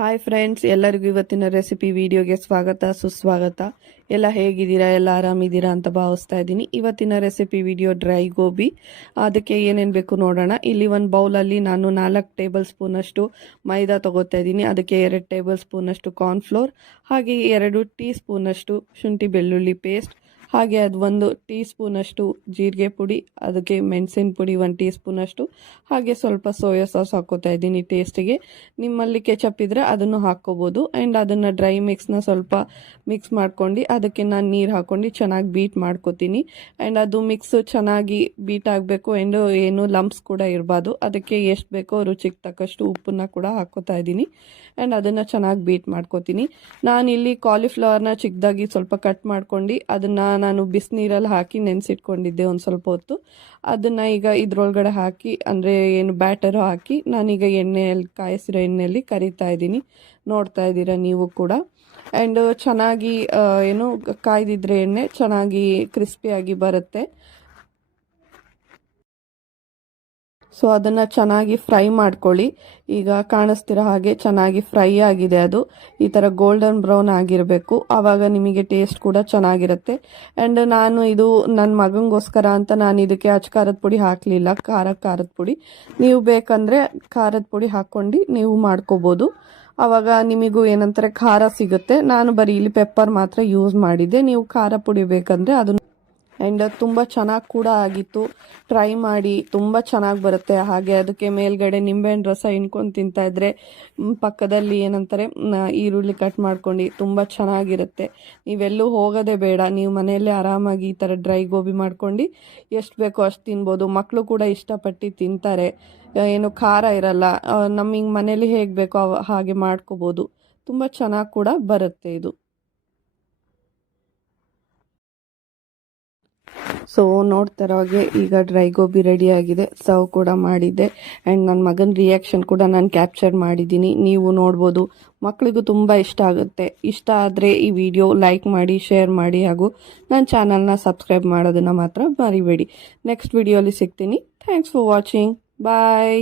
Hi friends, ಎಲ್ಲರಿಗೂ ಇವತ್ತಿನ recipe ವಿಡಿಯೋಗೆ ಸ್ವಾಗತ ಸುಸ್ವಾಗತ. ಎಲ್ಲ ಹೇಗಿದ್ದೀರಾ? ಎಲ್ಲ ಆರಾಮಿದ್ದೀರಾ ಅಂತ ಭಾವಿಸ್ತಾ ಇದ್ದೀನಿ. ಇವತ್ತಿನ ರೆಸಿಪಿ ವಿಡಿಯೋ ಡ್ರೈ ಗೋಬಿ. ಅದಕ್ಕೆ ಏನೇನು ಬೇಕು ನೋಡೋಣ. ಇಲ್ಲಿ ಒಂದು ಬೌಲಲ್ಲಿ ನಾನು 4 ಟೇಬಲ್ ಸ್ಪೂನಷ್ಟು ಮೈದಾ ತಗೋತಾ ಇದ್ದೀನಿ. ಅದಕ್ಕೆ 2 ಟೇಬಲ್ ಸ್ಪೂನಷ್ಟು ಕಾರ್ನ್ಫ್ಲೋರ್, ಹಾಗೆ 2 ಟೀ ಸ್ಪೂನಷ್ಟು ಶುಂಠಿ ಬೆಳ್ಳುಳ್ಳಿ ಪೇಸ್ಟ್, ಹಾಗೆ ಅದು 1 ಟೀ ಸ್ಪೂನಷ್ಟು ಜೀರಿಗೆ ಪುಡಿ, ಅದಕ್ಕೆ ಮೆಣಸಿನ ಪುಡಿ 1 ಟೀ ಸ್ಪೂನಷ್ಟು, ಹಾಗೆ ಸ್ವಲ್ಪ ಸೋಯಾ ಸಾಸ್ ಹಾಕೋತಾ ಇದ್ದೀನಿ ಟೇಸ್ಟಿಗೆ. ನಿಮ್ಮಲ್ಲಿ ಕೆಚಪ್ ಇದ್ರೆ ಅದನ್ನು ಹಾಕ್ಕೋಬೋದು. ಆ್ಯಂಡ್ ಅದನ್ನು ಡ್ರೈ ಮಿಕ್ಸ್ನ ಸ್ವಲ್ಪ ಮಿಕ್ಸ್ ಮಾಡ್ಕೊಂಡು ಅದಕ್ಕೆ ನಾನು ನೀರು ಹಾಕ್ಕೊಂಡು ಚೆನ್ನಾಗಿ ಬೀಟ್ ಮಾಡ್ಕೋತೀನಿ. ಆ್ಯಂಡ್ ಅದು ಮಿಕ್ಸ್ ಚೆನ್ನಾಗಿ ಬೀಟ್ ಆಗಬೇಕು. ಆ್ಯಂಡ್ ಏನು ಲಂಪ್ಸ್ ಕೂಡ ಇರಬಾರ್ದು. ಅದಕ್ಕೆ ಎಷ್ಟು ಬೇಕೋ ರುಚಿಗೆ ತಕ್ಕಷ್ಟು ಉಪ್ಪನ್ನ ಕೂಡ ಹಾಕ್ಕೋತಾ ಇದ್ದೀನಿ. ಆ್ಯಂಡ್ ಅದನ್ನು ಚೆನ್ನಾಗಿ ಬೀಟ್ ಮಾಡ್ಕೋತೀನಿ. ನಾನಿಲ್ಲಿ ಕಾಲಿಫ್ಲವರ್ನ ಚಿಕ್ಕದಾಗಿ ಸ್ವಲ್ಪ ಕಟ್ ಮಾಡ್ಕೊಂಡು ಅದನ್ನು ನಾನು ಬಿಸಿನೀರಲ್ಲಿ ಹಾಕಿ ನೆನೆಸಿಟ್ಕೊಂಡಿದ್ದೆ ಒಂದು ಸ್ವಲ್ಪ ಹೊತ್ತು. ಅದನ್ನು ಈಗ ಇದ್ರೊಳಗಡೆ ಹಾಕಿ, ಅಂದರೆ ಏನು ಬ್ಯಾಟರು ಹಾಕಿ ನಾನೀಗ ಎಣ್ಣೆಯಲ್ಲಿ ಕಾಯಿಸಿರೋ ಎಣ್ಣೆಯಲ್ಲಿ ಕರಿತಾ ಇದ್ದೀನಿ. ನೋಡ್ತಾ ಇದ್ದೀರಾ ನೀವು ಕೂಡ. ಆ್ಯಂಡ್ ಚೆನ್ನಾಗಿ ಏನು ಕಾಯ್ದಿದ್ರೆ ಎಣ್ಣೆ ಚೆನ್ನಾಗಿ ಕ್ರಿಸ್ಪಿಯಾಗಿ ಬರುತ್ತೆ. ಸೊ ಅದನ್ನು ಚೆನ್ನಾಗಿ ಫ್ರೈ ಮಾಡ್ಕೊಳ್ಳಿ. ಈಗ ಕಾಣಿಸ್ತಿರೋ ಹಾಗೆ ಚೆನ್ನಾಗಿ ಫ್ರೈ ಆಗಿದೆ. ಅದು ಈ ಥರ ಗೋಲ್ಡನ್ ಬ್ರೌನ್ ಆಗಿರಬೇಕು. ಆವಾಗ ನಿಮಗೆ ಟೇಸ್ಟ್ ಕೂಡ ಚೆನ್ನಾಗಿರುತ್ತೆ. ಆ್ಯಂಡ್ ನಾನು ಇದು ನನ್ನ ಮಗನಿಗೋಸ್ಕರ ಅಂತ ನಾನು ಇದಕ್ಕೆ ಖಾರದ ಪುಡಿ ಹಾಕಲಿಲ್ಲ, ಖಾರದ ಪುಡಿ. ನೀವು ಬೇಕಂದರೆ ಖಾರದ ಪುಡಿ ಹಾಕ್ಕೊಂಡು ನೀವು ಮಾಡ್ಕೋಬೋದು. ಆವಾಗ ನಿಮಗೂ ಏನಂತಾರೆ ಖಾರ ಸಿಗುತ್ತೆ. ನಾನು ಬರೀ ಇಲ್ಲಿ ಪೆಪ್ಪರ್ ಮಾತ್ರ ಯೂಸ್ ಮಾಡಿದ್ದೆ. ನೀವು ಖಾರ ಪುಡಿ ಬೇಕಂದರೆ ಅದನ್ನು. ಆ್ಯಂಡ್ ತುಂಬ ಚೆನ್ನಾಗಿ ಕೂಡ ಆಗಿತ್ತು. ಟ್ರೈ ಮಾಡಿ, ತುಂಬ ಚೆನ್ನಾಗಿ ಬರುತ್ತೆ. ಹಾಗೆ ಅದಕ್ಕೆ ಮೇಲ್ಗಡೆ ನಿಂಬೆಹಣ್ಣು ರಸ ಹಿಂಡ್ಕೊಂಡು ತಿಂತಾಯಿದ್ರೆ ಪಕ್ಕದಲ್ಲಿ ಏನಂತಾರೆ ಈರುಳ್ಳಿ ಕಟ್ ಮಾಡ್ಕೊಂಡು ತುಂಬ ಚೆನ್ನಾಗಿರುತ್ತೆ. ನೀವೆಲ್ಲೂ ಹೋಗೋದೇ ಬೇಡ, ನೀವು ಮನೆಯಲ್ಲೇ ಆರಾಮಾಗಿ ಈ ಥರ ಡ್ರೈ ಗೋಬಿ ಮಾಡ್ಕೊಂಡು ಎಷ್ಟು ಬೇಕೋ ಅಷ್ಟು ತಿನ್ಬೋದು. ಮಕ್ಕಳು ಕೂಡ ಇಷ್ಟಪಟ್ಟು ತಿಂತಾರೆ. ಏನು ಖಾರ ಇರಲ್ಲ. ನಮಗೆ ಮನೇಲಿ ಹೇಗೆ ಬೇಕೋ ಹಾಗೆ ಮಾಡ್ಕೋಬೋದು. ತುಂಬ ಚೆನ್ನಾಗಿ ಕೂಡ ಬರುತ್ತೆ ಇದು. ಸೊ ನೋಡ್ತಾರೋ ಹಾಗೆ ಈಗ ಡ್ರೈ ಗೋಬಿ ರೆಡಿ ಆಗಿದೆ. ಸರ್ವ್ ಕೂಡ ಮಾಡಿದ್ದೆ. ಆ್ಯಂಡ್ ನನ್ನ ಮಗನ ರಿಯಾಕ್ಷನ್ ಕೂಡ ನಾನು ಕ್ಯಾಪ್ಚರ್ ಮಾಡಿದ್ದೀನಿ. ನೀವು ನೋಡ್ಬೋದು. ಮಕ್ಕಳಿಗೂ ತುಂಬ ಇಷ್ಟ ಆಗುತ್ತೆ. ಇಷ್ಟ ಆದರೆ ಈ ವಿಡಿಯೋ ಲೈಕ್ ಮಾಡಿ, ಶೇರ್ ಮಾಡಿ, ಹಾಗೂ ನನ್ನ ಚಾನಲ್ನ ಸಬ್ಸ್ಕ್ರೈಬ್ ಮಾಡೋದನ್ನು ಮಾತ್ರ ಮರಿಬೇಡಿ. ನೆಕ್ಸ್ಟ್ ವಿಡಿಯೋಲಿ ಸಿಗ್ತೀನಿ. Thanks for watching. ಬಾಯ್.